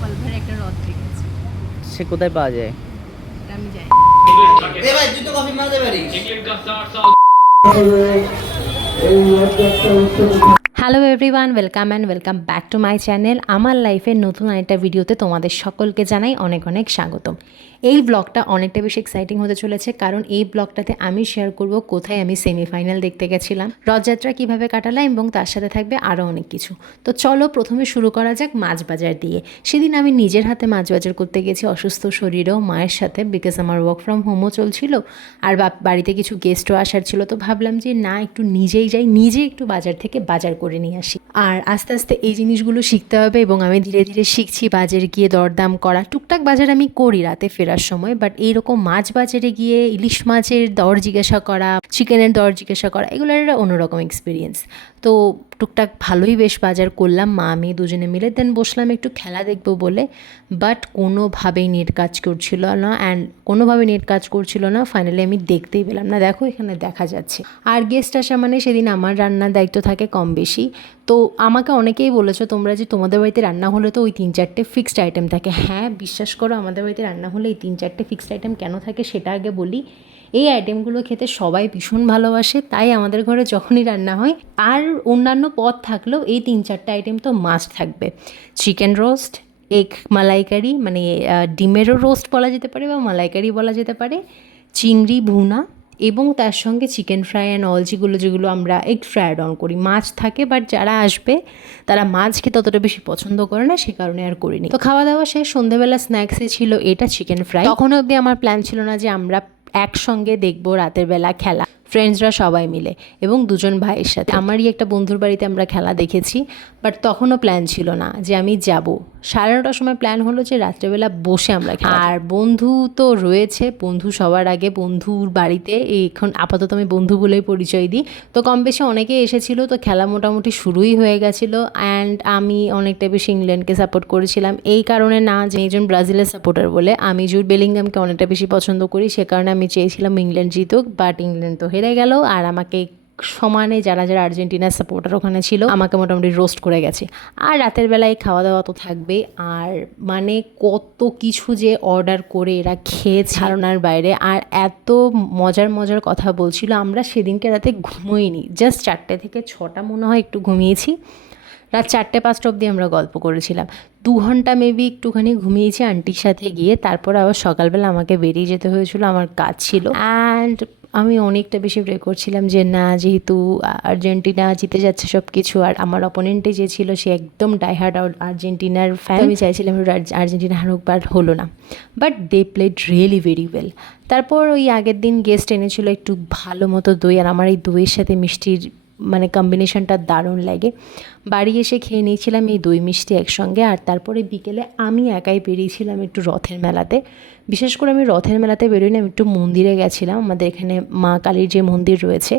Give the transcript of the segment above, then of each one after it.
গোপাল ভাঁড়ের একটা রথ দেখেছি। সে কোথায় পাওয়া যায়? এটা আমি যাই। এ ভাই তুই তো কফি মারতে পারিস। Hello everyone, welcome back to my channel. আমার লাইফের নতুন আরেকটা ভিডিওতে তোমাদের সকলকে জানাই অনেক অনেক স্বাগতম। এই ব্লগটা অনেকটা বেশি এক্সাইটিং হতে চলেছে, কারণ এই ব্লগটাতে আমি শেয়ার করব কোথায় আমি সেমিফাইনাল দেখতে গেছিলাম, রথযাত্রা কিভাবে কাটালাম, এবং তার সাথে থাকবে আরও অনেক কিছু। তো চলো প্রথমে শুরু করা যাক মাছ বাজার দিয়ে। সেদিন আমি নিজের হাতে মাছ বাজার করতে গেছি, অসুস্থ শরীরেও মায়ের সাথে, বিকজ আমার ওয়ার্ক ফ্রম হোমও চলছিল আর বাড়িতে কিছু গেস্টও আসার ছিল। তো ভাবলাম যে না, একটু নিজেই যাই, নিজে একটু বাজার থেকে বাজার করে নিয়ে আসি। আর আস্তে আস্তে এই জিনিসগুলো শিখতে হবে, এবং আমি ধীরে ধীরে শিখছি বাজারে গিয়ে দরদাম করা। টুকটাক বাজার আমি করি রাতে ফেরার সময়, বাট এইরকম মাছ বাজারে গিয়ে ইলিশ মাছের দর জিজ্ঞাসা করা, চিকেনের দর জিজ্ঞাসা করা, এগুলোর একটা অন্যরকম এক্সপিরিয়েন্স। তো টুকটাক ভালোই বেশ বাজার করলাম মা আমি দুজনে মিলে। দেন বসলাম একটু খেলা দেখবো বলে, বাট কোনোভাবেই নেট কাজ করছিল না, কোনোভাবে নেট কাজ করছিল না। ফাইনালি আমি দেখতেই পেলাম না। দেখো এখানে দেখা যাচ্ছে। আর গেস্ট আসা মানে সেদিন আমার রান্নার দায়িত্ব থাকে কম বেশি। তো আমাকে অনেকেই বলেছো তোমরা যে তোমাদের বাড়িতে রান্না হলে তো ওই 3-4টে ফিক্সড আইটেম থাকে। হ্যাঁ, বিশ্বাস করো, আমাদের বাড়িতে রান্না হলে এই 3-4টে ফিক্সড আইটেম কেন থাকে সেটা আগে বলি। এই আইটেমগুলো খেতে সবাই ভীষণ ভালোবাসে, তাই আমাদের ঘরে যখনই রান্না হয়, আর অন্যান্য পদ থাকলেও এই 3-4টে আইটেম তো মাস্ট থাকবে। চিকেন রোস্ট, এগ মালাইকারি, মানে ডিমেরও রোস্ট বলা যেতে পারে বা মালাইকারি বলা যেতে পারে, চিংড়ি ভুনা, এবং তার সঙ্গে চিকেন ফ্রাই অ্যান্ড অল, যেগুলো আমরা এগ ফ্রাই অন করি। মাছ থাকে, বাট যারা আসবে তারা মাছ খেতে অতটা বেশি পছন্দ করে না, সে কারণে আর করিনি। তো খাওয়া দাওয়া শেষ, সন্ধ্যেবেলা স্ন্যাক্সে ছিল এটা চিকেন ফ্রাই। তখনও অবধি আমার প্ল্যান ছিল না যে আমরা একসঙ্গে দেখবো রাতের বেলা খেলা, ফ্রেন্ডসরা সবাই মিলে এবং দুজন ভাইয়ের সাথে। আমারই একটা বন্ধুর বাড়িতে আমরা খেলা দেখেছি, বাট তখনও প্ল্যান ছিল না যে আমি যাব। 9:30টার সময় প্ল্যান হলো যে রাত্রেবেলা বসে আমরা খেলা। আর বন্ধু তো রয়েছে, বন্ধু সবার আগে, বন্ধুর বাড়িতে এখন আপাতত আমি বন্ধু বলেই পরিচয় দিই। তো কম বেশি অনেকেই এসেছিলো, তো খেলা মোটামুটি শুরুই হয়ে গেছিলো। অ্যান্ড আমি অনেকটা বেশি ইংল্যান্ডকে সাপোর্ট করেছিলাম, এই কারণে না যে একজন ব্রাজিলের সাপোর্টার বলে। আমি জুড বেলিংহামকে অনেকটা বেশি পছন্দ করি, সে কারণে আমি চেয়েছিলাম ইংল্যান্ড জিতুক, বাট ইংল্যান্ড তো হেরে গেল। আর আমাকে সমানে যারা যারা আর্জেন্টিনার সাপোর্টার ওখানে ছিল আমাকে মোটামুটি রোস্ট করে গেছে। আর রাতের বেলায় খাওয়া দাওয়া তো থাকবে, আর মানে কত কিছু যে অর্ডার করে এরা খেয়েছে ধারণার বাইরে। আর এত মজার মজার কথা বলছিল। আমরা সেদিনকে রাতে ঘুমোইনি, জাস্ট 4টে থেকে 6টা মনে হয় একটু ঘুমিয়েছি। রাত 4টে-5টা অবধি আমরা গল্প করেছিলাম। 2 ঘন্টা মেবি একটুখানি ঘুমিয়েছি আন্টির সাথে গিয়ে। তারপর আবার সকালবেলা আমাকে বেরিয়ে যেতে হয়েছিল, আমার কাজ ছিল। অ্যান্ড আমি অনেকটা বেশি প্রে করছিলাম যে না, যেহেতু আর্জেন্টিনা জিতে যাচ্ছে সব কিছু, আর আমার অপোনেন্টে যে ছিল সে একদম ডাইহার্ড আর্জেন্টিনার ফ্যান, আমি চাইছিলাম আর্জেন্টিনা হারুক, বাট হলো না। But they played really very well. তারপর ওই আগের দিন গেস্ট এনেছিল একটু ভালো মতো দই, আর আমার এই দইয়ের সাথে মিষ্টির মানে কম্বিনেশনটা দারুণ লাগে। বাড়ি এসে খেয়ে নিয়েছিলাম এই দই মিষ্টি একসঙ্গে। আর তারপরে বিকেলে আমি একাই বেরিয়েছিলাম একটু রথের মেলাতে। বিশেষ করে আমি রথের মেলাতে বেরোই না, আমি একটু মন্দিরে গেছিলাম। আমাদের এখানে মা কালীর যে মন্দির রয়েছে,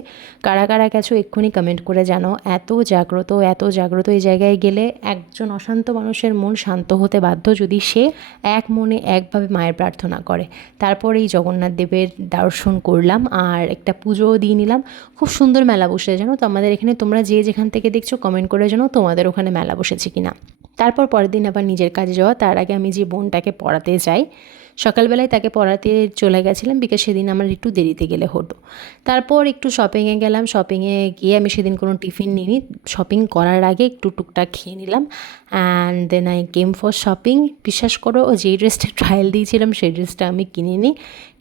কারা কারা গেছো এক্ষুনি কমেন্ট করে জানো। এত জাগ্রত এই জায়গায় গেলে একজন অশান্ত মানুষের মন শান্ত হতে বাধ্য যদি সে এক মনে একভাবে মায়ের প্রার্থনা করে। তারপর এই জগন্নাথ দেবের দর্শন করলাম আর একটা পুজোও দিয়ে নিলাম। খুব সুন্দর মেলা বসে জানো তো আমাদের এখানে। তোমরা যে যেখান থেকে দেখছো কমেন্ট করে জানো তোমাদের ওখানে মেলা বসেছে কিনা। তারপর পরের দিন আবার নিজের কাজে যাওয়া। তার আগে আমি যে বোনটাকে পড়াতে যাই, সকালবেলায় তাকে পড়াতে চলে গেছিলাম, বিকাল সেদিন আমার একটু দেরিতে গেলে হতো। তারপর একটু শপিংয়ে গেলাম। শপিংয়ে গিয়ে আমি সেদিন কোনো টিফিন নিইনি, শপিং করার আগে একটু টুকটাক খেয়ে নিলাম। And then I came for shopping. বিশ্বাস করো, যেই ড্রেসটা ট্রায়াল দিয়েছিলাম সেই ড্রেসটা আমি কিনে নিই।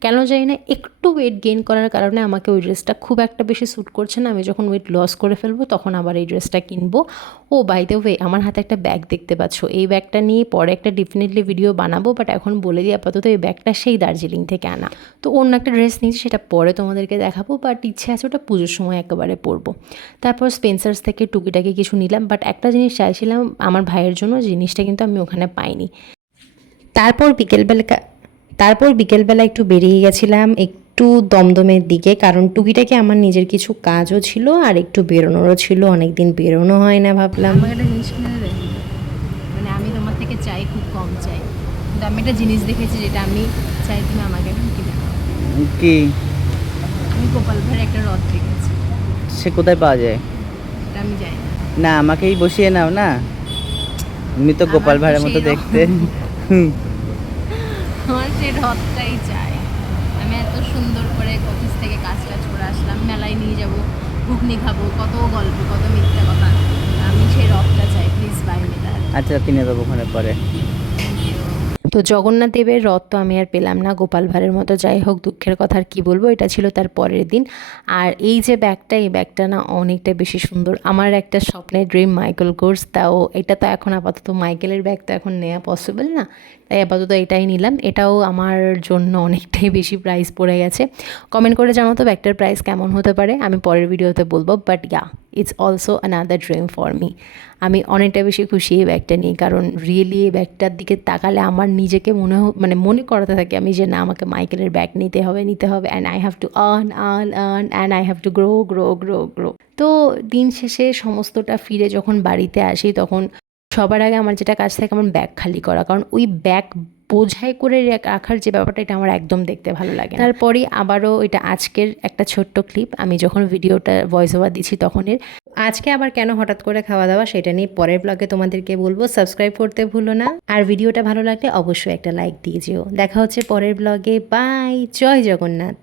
কেন জানি না, একটু ওয়েট গেইন করার কারণে আমাকে ওই ড্রেসটা খুব একটা বেশি স্যুট করছে না। আমি যখন ওয়েট লস করে ফেলবো তখন আবার এই ড্রেসটা কিনবো। ও বাই দ্য ওয়ে, আমার হাতে একটা ব্যাগ দেখতে পাচ্ছ, এই ব্যাগটা নিয়ে পরে একটা ডেফিনেটলি ভিডিও বানাবো, বাট এখন বলে দিই আপাতত এই ব্যাগটা সেই দার্জিলিং থেকে আনা। তো অন্য একটা ড্রেস নিয়েছি, সেটা পরে তোমাদেরকে দেখাবো, বাট ইচ্ছে আছে ওটা পুজোর সময় একেবারে পরবো। তারপর স্পেন্সার্স থেকে টুকিটাকি কিছু নিলাম, বাট একটা জিনিস চাইছিলাম আমার ভাইয়ের জন্য, জিনিসটা কিন্তু আমি ওখানে পাইনি। তারপর বিকেলবেলা একটু বেরিয়ে গেছিলাম একটু দমদমের দিকে, কারণ টুকিটাকে আমার নিজের কিছু কাজও ছিল আর একটু বেরোনোরও ছিল। অনেকদিন বেরোনো হয় না, ভাবলাম আমাকে একটা জিনিস কিনে দেবে। মানে আমি তোমার থেকে চাই, খুব কম চাই, কিন্তু আমি একটা জিনিস দেখেছি যেটা আমি চাই তুমি আমাকে এখন কিনে দাও। কি? আমি গোপাল ভাঁড়ের একটা রথ দেখেছি। সে কোথায় পাওয়া যায়? এটা আমি যাই না। না, আমাকেই বসিয়ে নাও না। তুমি তো গোপাল আমার তো ভাঁড়ের মতো সেই দেখতে। আমার সেই রথটাই চাই। আমি এত সুন্দর করে অফিস থেকে কাজ করে আসলাম, মেলায় নিয়ে যাব, ঘুগনি খাবো, কত গল্প, কত মিথ্যা কথা। আমি সেই রথটা চাই, প্লিজ বাই মি দ্যাট। আচ্ছা কিনে দেবো ওখানে পরে। তো জগন্নাথ দেবের রথ তো আমি আর পেলাম না, গোপাল ভাঁড়ের মতো। যাই হোক, দুঃখের কথা আর কী বলবো, এটা ছিল তার পরের দিন। আর এই যে ব্যাগটা, এই ব্যাগটা না অনেকটা বেশি সুন্দর। আমার একটা স্বপ্নের ড্রিম মাইকেল কোর্স, তাও এটা তো এখন আপাতত মাইকেলের ব্যাগ তো এখন নেওয়া পসিবল না, তাই আপাতত এটাই নিলাম। এটাও আমার জন্য অনেকটাই বেশি প্রাইস পড়ে গেছে। কমেন্ট করে জানাও তো ব্যাগটার প্রাইস কেমন হতে পারে, আমি পরের ভিডিওতে বলবো। But yeah, it's also another dream for me. আমি অনেকটা বেশি খুশি এই ব্যাগটা নিয়ে, কারণ রিয়েলি এই ব্যাগটার দিকে তাকালে আমার নিজেকে মনে করাতে থাকে আমি যে না, আমাকে মাইকেলের ব্যাগ নিতে হবে and I have to earn and I have to grow. তো দিন শেষে সমস্তটা ফিরে যখন বাড়িতে আসি, তখন সবার আগে আমার যেটা কাজ থাকে, আমার ব্যাগ খালি করা, কারণ ওই ব্যাগ বোঝাই করে রাখার যে ব্যাপারটা, এটা আমার একদম দেখতে ভালো লাগে না। তারপরে আবারও এটা আজকের একটা ছোট্ট ক্লিপ, আমি যখন ভিডিওটা ভয়েস ওভার দিচ্ছি তখনের। আজকে আবার কেন হঠাৎ করে খাওয়া দাওয়া, সেটা নিয়ে পরের ব্লগে তোমাদেরকে বলবো। সাবস্ক্রাইব করতে ভুলো না, আর ভিডিওটা ভালো লাগলে অবশ্যই একটা লাইক দিয়ে যেও। দেখা হচ্ছে পরের ব্লগে। বাই, জয় জগন্নাথ।